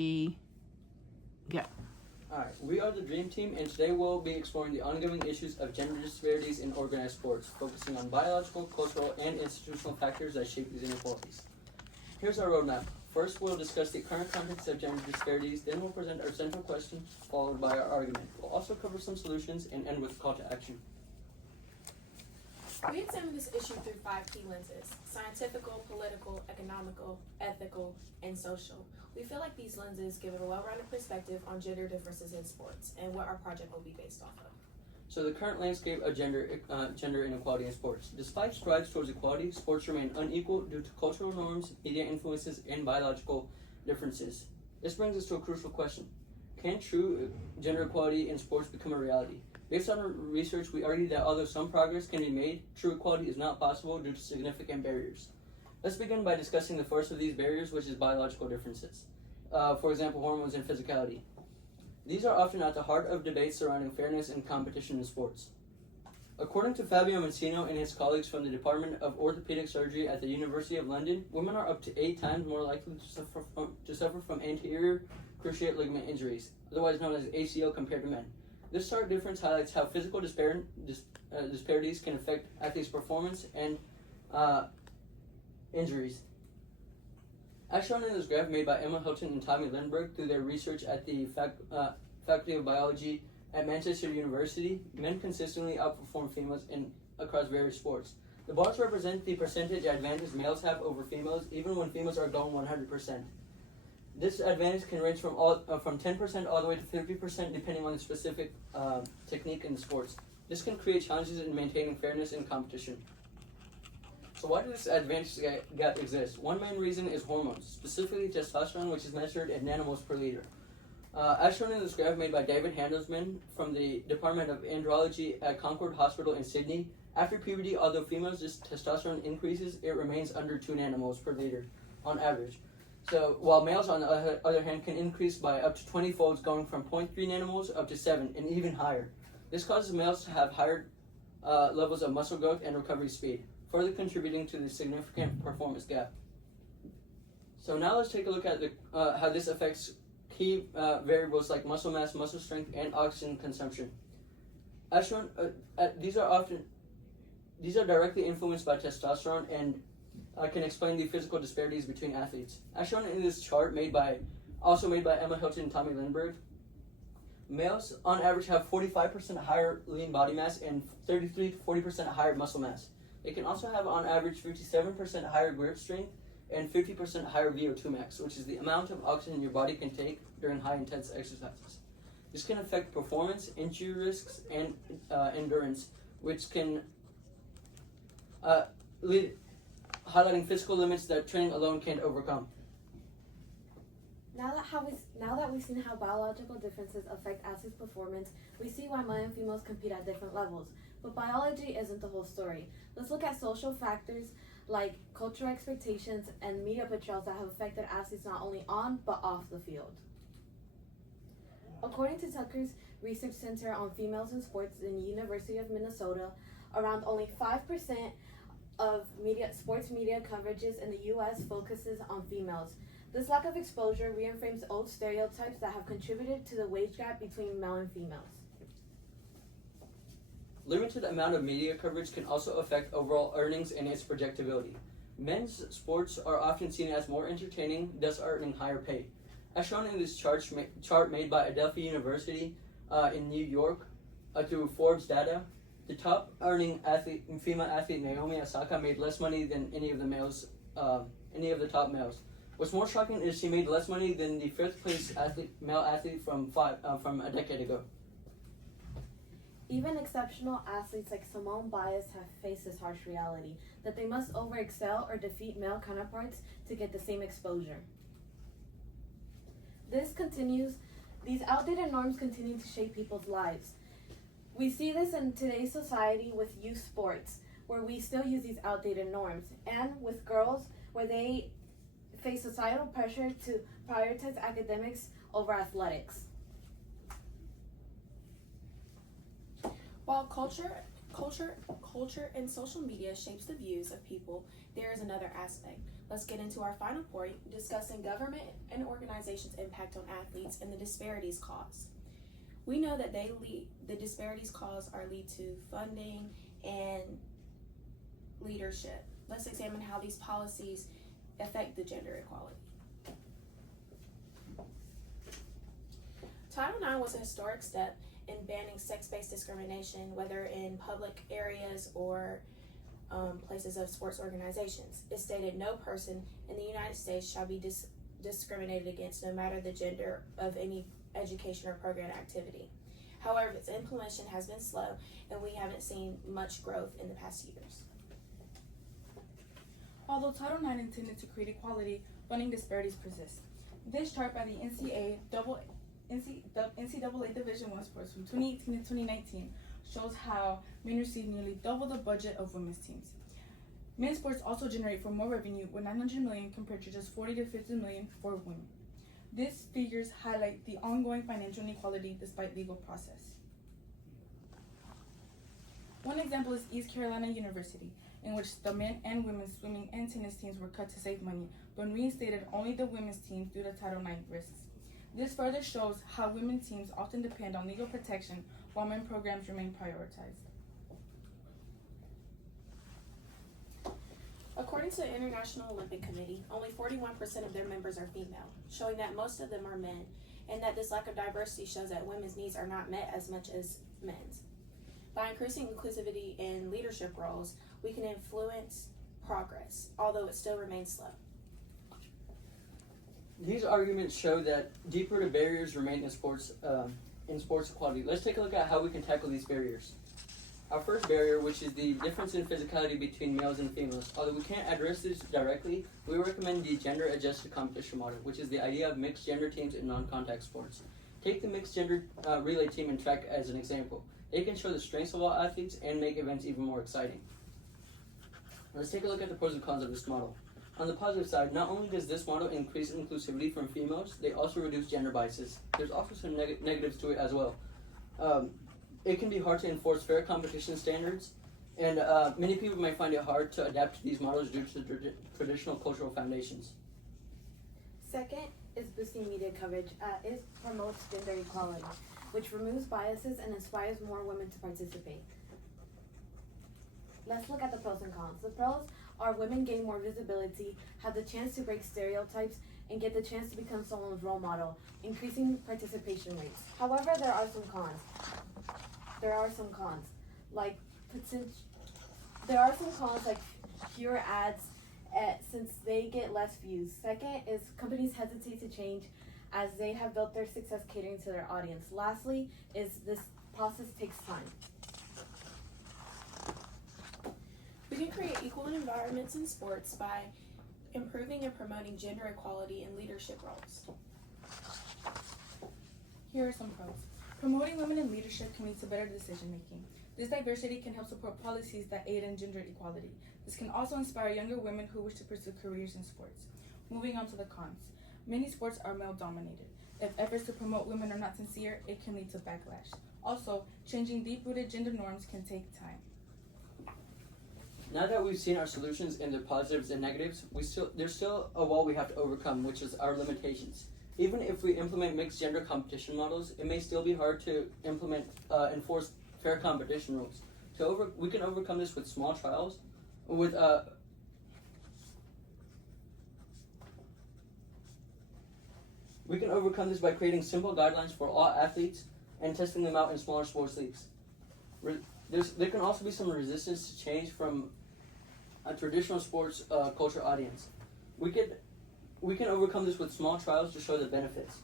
Go. Alright, we are the Dream Team, and today we'll be exploring the ongoing issues of gender disparities in organized sports, focusing on biological, cultural, and institutional factors that shape these inequalities. Here's our roadmap. First, we'll discuss the current context of gender disparities, then we'll present our central question, followed by our argument. We'll also cover some solutions and end with a call to action. We examine this issue through 5 key lenses: scientifical, political, economical, ethical, and social. We feel like these lenses give a well-rounded perspective on gender differences in sports and what our project will be based off of. So the current landscape of gender inequality in sports. Despite strides towards equality, sports remain unequal due to cultural norms, media influences, and biological differences. This brings us to a crucial question. Can true gender equality in sports become a reality? Based on research, we argue that although some progress can be made, true equality is not possible due to significant barriers. Let's begin by discussing the first of these barriers, which is biological differences. For example, hormones and physicality. These are often at the heart of debates surrounding fairness and competition in sports. According to Fabio Mancino and his colleagues from the Department of Orthopedic Surgery at the University of London, women are up to 8 times more likely to suffer from anterior cruciate ligament injuries, otherwise known as ACL, compared to men. This stark difference highlights how physical disparities can affect athletes' performance and injuries. As shown in this graph made by Emma Hilton and Tommy Lindbergh through their research at the Faculty of Biology at Manchester University, men consistently outperform females across various sports. The bars represent the percentage advantage males have over females, even when females are going 100%. This advantage can range from 10% all the way to 30% depending on the specific technique in the sports. This can create challenges in maintaining fairness in competition. So why does this advantage gap exist? One main reason is hormones, specifically testosterone, which is measured in nanomoles per liter. As shown in this graph made by David Handelsman from the Department of Andrology at Concord Hospital in Sydney, after puberty, although females' testosterone increases, it remains under 2 nanomoles per liter on average. So while males, on the other hand, can increase by up to 20 folds, going from 0.3 nanomoles up to 7 and even higher. This causes males to have higher levels of muscle growth and recovery speed, further contributing to the significant performance gap. So now let's take a look at how this affects key variables like muscle mass, muscle strength, and oxygen consumption. As shown, these are directly influenced by testosterone and can explain the physical disparities between athletes. As shown in this chart also made by Emma Hilton and Tommy Lindbergh, males on average have 45% higher lean body mass and 33 to 40% higher muscle mass. They can also have on average 57% higher grip strength and 50% higher VO2 max, which is the amount of oxygen your body can take during high intense exercises. This can affect performance, injury risks, and endurance, which can lead highlighting physical limits that training alone can't overcome. Now that we've seen how biological differences affect athletes' performance, we see why male and females compete at different levels. But biology isn't the whole story. Let's look at social factors like cultural expectations and media portrayals that have affected athletes not only on but off the field. According to Tucker's Research Center on Females in Sports in the University of Minnesota, around only 5% of sports media coverages in the U.S. focuses on females. This lack of exposure reframes old stereotypes that have contributed to the wage gap between male and females. Limited amount of media coverage can also affect overall earnings and its projectability. Men's sports are often seen as more entertaining, thus earning higher pay. As shown in this chart made by Adelphi University in New York through Forbes data, the top earning female athlete Naomi Osaka made less money than any of the top males. What's more shocking is she made less money than the 5th place male athlete from a decade ago. Even exceptional athletes like Simone Biles have faced this harsh reality, that they must overexcel or defeat male counterparts to get the same exposure. These outdated norms continue to shape people's lives. We see this in today's society with youth sports, where we still use these outdated norms, and with girls, where they face societal pressure to prioritize academics over athletics. While culture and social media shapes the views of people, there is another aspect. Let's get into our final point, discussing government and organizations' impact on athletes and the disparities caused. We know that the disparities caused lead to funding and leadership. Let's examine how these policies affect the gender equality. Title IX was a historic step in banning sex-based discrimination, whether in public areas or places of sports organizations. It stated no person in the United States shall be discriminated against, no matter the gender of any education or program activity. However, its implementation has been slow, and we haven't seen much growth in the past years. Although Title IX intended to create equality, funding disparities persist. This chart by the NCAA Division I sports from 2018 to 2019 shows how men receive nearly double the budget of women's teams. Men's sports also generate for more revenue, with $900 million compared to just $40 to $50 million for women. These figures highlight the ongoing financial inequality despite legal process. One example is East Carolina University, in which the men and women's swimming and tennis teams were cut to save money, but reinstated only the women's teams due to Title IX risks. This further shows how women's teams often depend on legal protection while men programs remain prioritized. According to the International Olympic Committee, only 41% of their members are female, showing that most of them are men, and that this lack of diversity shows that women's needs are not met as much as men's. By increasing inclusivity in leadership roles, we can influence progress, although it still remains slow. These arguments show that deep-rooted barriers remain in sports equality. Let's take a look at how we can tackle these barriers. Our first barrier, which is the difference in physicality between males and females. Although we can't address this directly, we recommend the gender-adjusted competition model, which is the idea of mixed gender teams in non-contact sports. Take the mixed gender relay team in track as an example. They can show the strengths of all athletes and make events even more exciting. Let's take a look at the pros and cons of this model. On the positive side, not only does this model increase inclusivity from females, they also reduce gender biases. There's also some negatives to it as well. It can be hard to enforce fair competition standards, and many people might find it hard to adapt to these models due to traditional cultural foundations. Second is boosting media coverage. It promotes gender equality, which removes biases and inspires more women to participate. Let's look at the pros and cons. The pros are women gain more visibility, have the chance to break stereotypes, and get the chance to become someone's role model, increasing participation rates. However, there are some cons. Like fewer ads, since they get less views. Second is companies hesitate to change as they have built their success catering to their audience. Lastly is this process takes time. We can create equal environments in sports by improving and promoting gender equality in leadership roles. Here are some pros. Promoting women in leadership can lead to better decision making. This diversity can help support policies that aid in gender equality. This can also inspire younger women who wish to pursue careers in sports. Moving on to the cons. Many sports are male dominated. If efforts to promote women are not sincere, it can lead to backlash. Also, changing deep-rooted gender norms can take time. Now that we've seen our solutions and their positives and negatives, there's still a wall we have to overcome, which is our limitations. Even if we implement mixed gender competition models, it may still be hard to enforce fair competition rules. We can overcome this with small trials, we can overcome this by creating simple guidelines for all athletes and testing them out in smaller sports leagues. There can also be some resistance to change from a traditional sports culture audience. We can overcome this with small trials to show the benefits,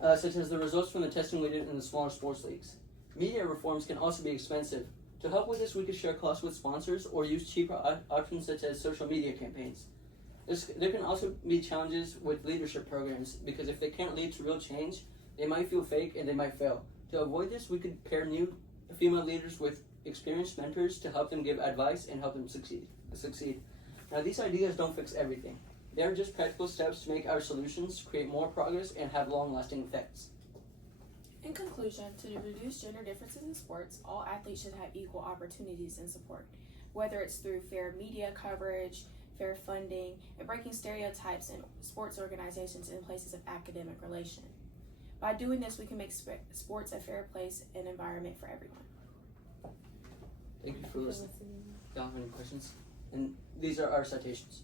such as the results from the testing we did in the smaller sports leagues. Media reforms can also be expensive. To help with this, we could share costs with sponsors or use cheaper options such as social media campaigns. There can also be challenges with leadership programs because if they can't lead to real change, they might feel fake and they might fail. To avoid this, we could pair new female leaders with experienced mentors to help them give advice and help them succeed. Now, these ideas don't fix everything. They are just practical steps to make our solutions create more progress and have long-lasting effects. In conclusion, to reduce gender differences in sports, all athletes should have equal opportunities and support, whether it's through fair media coverage, fair funding, and breaking stereotypes in sports organizations and places of academic relation. By doing this, we can make sports a fair place and environment for everyone. Thank you for listening. Do you have any questions? And these are our citations.